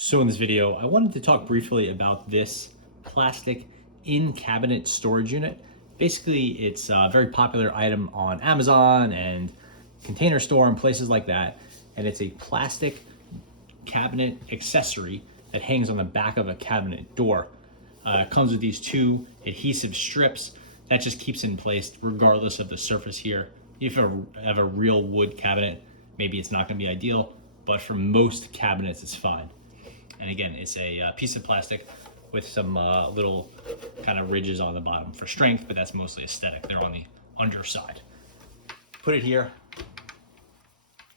So in this video, I wanted to talk briefly about this plastic in-cabinet storage unit. Basically, it's a very popular item on Amazon and Container Store and places like that. And it's a plastic cabinet accessory that hangs on the back of a cabinet door. It comes with these two adhesive strips that just keeps it in place regardless of the surface here. If you have a real wood cabinet, maybe it's not gonna be ideal, but for most cabinets, it's fine. And again, it's a piece of plastic with some little kind of ridges on the bottom for strength, but that's mostly aesthetic. They're on the underside. Put it here.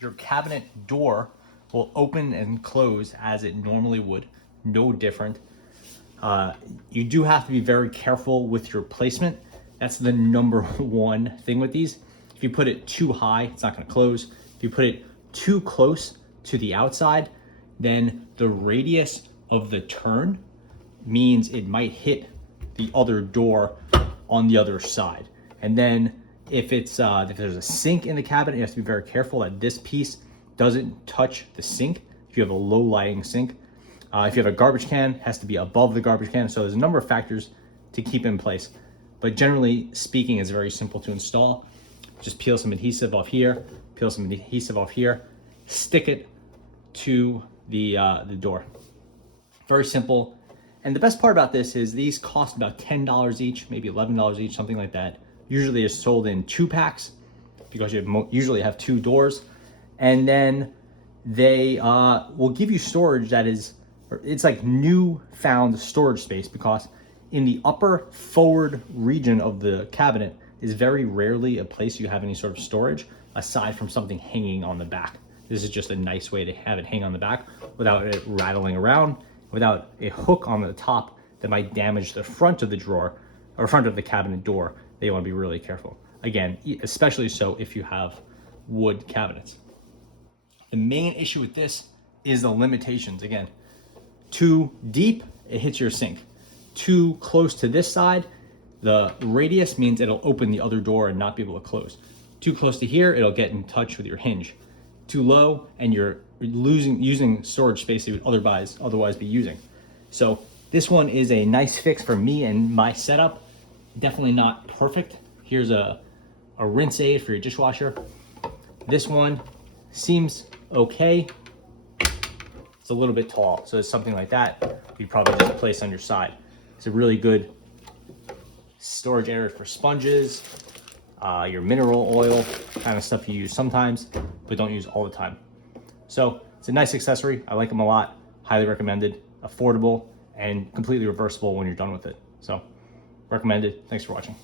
Your cabinet door will open and close as it normally would, no different. You do have to be very careful with your placement. That's the number one thing with these. If you put it too high, it's not gonna close. If you put it too close to the outside, then the radius of the turn means it might hit the other door on the other side. And then if there's a sink in the cabinet, you have to be very careful that this piece doesn't touch the sink. If you have a low lighting sink, if you have a garbage can, it has to be above the garbage can. So there's a number of factors to keep in place. But generally speaking, it's very simple to install. Just peel some adhesive off here, peel some adhesive off here, stick it to the door. Very simple. And the best part about this is these cost about $10 each, maybe $11 each, something like that. Usually it's sold in 2-packs because you usually have 2 doors. And then they will give you storage that is, it's like newfound storage space, because in the upper forward region of the cabinet is very rarely a place you have any sort of storage aside from something hanging on the back. This is just a nice way to have it hang on the back without it rattling around, without a hook on the top that might damage the front of the drawer or front of the cabinet door. They want to be really careful. Again, especially so if you have wood cabinets. The main issue with this is the limitations. Again, too deep, it hits your sink. Too close to this side, the radius means it'll open the other door and not be able to close. Too close to here, it'll get in touch with your hinge. Too low, and you're using storage space that you would otherwise be using. So this one is a nice fix for me and my setup. Definitely not perfect. Here's a rinse aid for your dishwasher. This one seems okay. It's a little bit tall, so it's something like that you'd probably just place on your side. It's a really good storage area for sponges, your mineral oil, kind of stuff you use sometimes, but don't use all the time. So it's a nice accessory. I like them a lot. Highly recommended, affordable, and completely reversible when you're done with it. So recommended. Thanks for watching.